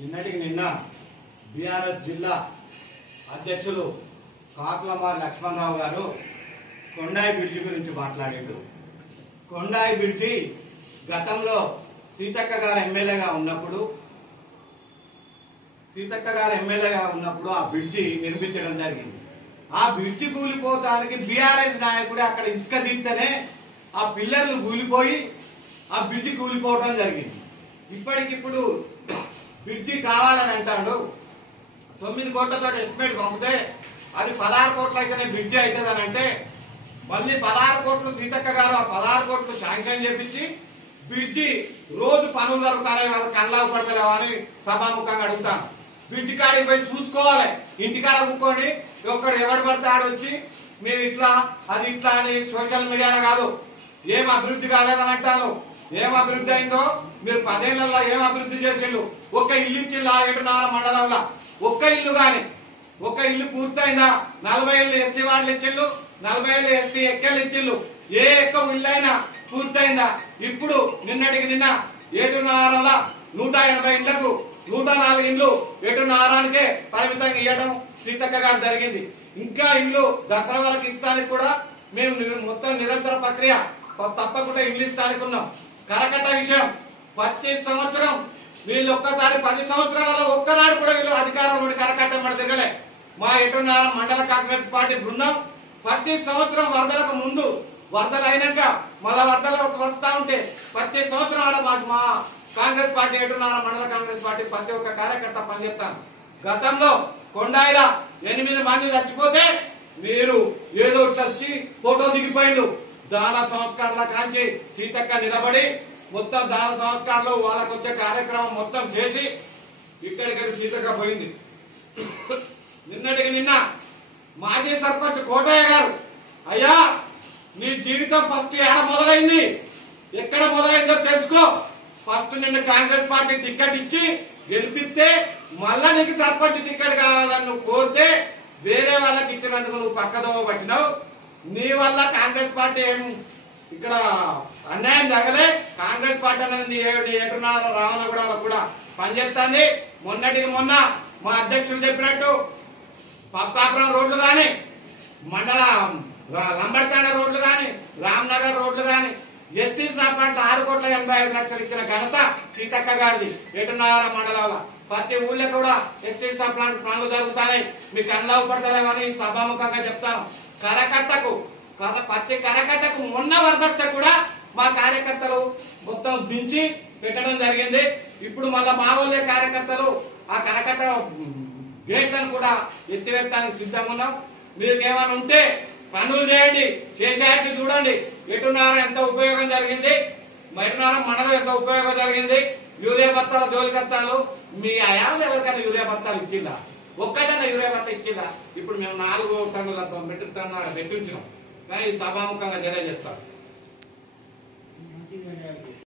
నిన్నటికి నిన్న బీఆర్ఎస్ జిల్లా అధ్యక్షులు కాకులమారి లక్ష్మణరావు గారు కొండాయి బ్రిడ్జి గురించి మాట్లాడారు. కొండాయి బ్రిడ్జి గతంలో సీతక్క గారు ఎమ్మెల్యేగా ఉన్నప్పుడు ఆ బ్రిడ్జి నిర్మించడం జరిగింది. ఆ బ్రిడ్జి కూలిపోవడానికి బీఆర్ఎస్ నాయకుడు అక్కడ ఇసుక తీస్తేనే ఆ పిల్లర్లు కూలిపోయి ఆ బ్రిడ్జి కూలిపోవడం జరిగింది. ఇప్పటికిప్పుడు బ్రిడ్జి కావాలని అంటాడు. 9 కోట్లతో ఎస్టిమేట్ పంపితే అది 16 కోట్లు అయితేనే బ్రిడ్జి అవుతుంది అని అంటే మళ్ళీ 16 కోట్లు సీతక్క గారు ఆ 16 కోట్లు శాంక్షన్ చేపించి బ్రిడ్జి రోజు పనులు జరుగుతానే వాళ్ళకి కళ్ళ పడతలేవా అని సభాముఖంగా అడుగుతాను. బ్రిడ్జి కాడికి పోయి చూసుకోవాలి. ఇంటికాడ కూర్చొని ఒక్కడు ఎవడు పడితే ఆడొచ్చి మేము ఇట్లా అది ఇట్లా అని సోషల్ మీడియాలో కాదు. ఏం అభివృద్ధి కాలేదని అంటాను. ఏం అభివృద్ధి అయిందో మీరు 10 ఏళ్లలో ఏం అభివృద్ధి చేసిండు? ఒక్క ఇల్లు ఇచ్చిల్లా 7 మండలంలో ఒక్క ఇల్లు పూర్తయిందా? 40 ఏళ్ళు ఎస్సీ వాళ్ళు ఇచ్చిళ్ళు, 40 ఏళ్ళు ఎస్సీ ఎక్కేళ్ళు ఇచ్చిళ్ళు. ఏ ఎక్క ఇల్లు అయినా పూర్తయిందా? ఇప్పుడు నిన్నటికి నిన్న 7.5 180 ఇళ్లకు 104 ఇండ్లు 7.5కే పరిమితంగా ఇవ్వడం సీతక్క గారు జరిగింది. ఇంకా ఇల్లు దసరా వరకు ఇస్తానికి కూడా మేము మొత్తం నిరంతర ప్రక్రియ తప్పకుండా ఇల్లు ఇస్తానికి ఉన్నాం. కరకట్ట విషయం ప్రతి సంవత్సరం వీళ్ళు ఒక్కసారి 10 సంవత్సరాలలో ఒక్కనాడు కూడా వీళ్ళు అధికారంలో కరకట్ట మన తిరగలే. మా 7.5 మండల కాంగ్రెస్ పార్టీ బృందం ప్రతి సంవత్సరం వరదలకు ముందు వరదలు అయినాక మళ్ళా వరదలు వస్తా ఉంటే ప్రతి సంవత్సరం ఆడ మా కాంగ్రెస్ పార్టీ 7.5 మండల కాంగ్రెస్ పార్టీ ప్రతి ఒక్క కార్యకర్త పనిచేస్తాను. గతంలో కొండాయిల 8 మంది చచ్చిపోతే మీరు ఏదో వచ్చి ఫోటో దిగిపోయిండు. దాన సంస్కారాల కాంచి సీతక్క నిలబడి మొత్తం దాన సంస్కారాలు వాళ్ళకు వచ్చే కార్యక్రమం మొత్తం చేసి ఇక్కడికి సీతక్క పోయింది. నిన్నటికి నిన్న మాజీ సర్పంచ్ కోటయ్య గారు, అయ్యా నీ జీవితం ఫస్ట్ ఏడ మొదలైంది, ఎక్కడ మొదలైందో తెలుసుకో. ఫస్ట్ నిన్ను కాంగ్రెస్ పార్టీ టికెట్ ఇచ్చి గెలిపిస్తే మళ్ళా నీకు సర్పంచ్ టికెట్ కావాలని నువ్వు కోరితే వేరే వాళ్ళకి ఇచ్చినందుకు నువ్వు పక్కదో పట్టినావు. నీ వల్ల కాంగ్రెస్ పార్టీ ఏం ఇక్కడ అన్యాయం జరగలే. కాంగ్రెస్ పార్టీ అనేది నీ 7.5 రావణగూడలో కూడా పనిచేస్తుంది. మొన్నటికి మొన్న మా అధ్యక్షుడు చెప్పినట్టు పక్కాపురం రోడ్లు గాని, మండల లంబడితాండ రోడ్లు గాని, రామ్నగర్ రోడ్లు గాని ఎస్సీ సర్పంచ్ 6,85,00,000 ఇచ్చిన ఘనత సీతక్క గారిది. 7.5 మండలాల ప్రతి ఊళ్ళో కూడా ఎస్సీ సర్పంచ్ పనులు జరుగుతాయి. మీకు అన్లావు పడతలేవని సభాముఖంగా చెప్తాను. ప్రతి కరకట్టకు మొన్న వరదస్తే కూడా మా కార్యకర్తలు మొత్తం దించి పెట్టడం జరిగింది. ఇప్పుడు మళ్ళా మా వాళ్ళే కార్యకర్తలు ఆ కరకట్ట గేట్లను కూడా ఎత్తివేయడానికి సిద్ధంగా ఉన్నాం. మీకు ఏమైనా ఉంటే పనులు చేయండి, చేసేటి చూడండి. 7.5 ఎంత ఉపయోగం జరిగింది, 7.5 మండలం ఎంత ఉపయోగం జరిగింది. యూరియా బత్తాల జోలికత్తాలు మీ ఆయాలు ఎవరికైనా యూరియా బత్తాలు ఇచ్చిందా? ఒక్కటైనా యూరియా బత్త ఇచ్చిందా? ఇప్పుడు మేము 4 టన్నుల మెట్రిక్ టన్నుల పెట్టించినాం. కానీ సభాముఖంగా తెలియజేస్తాం.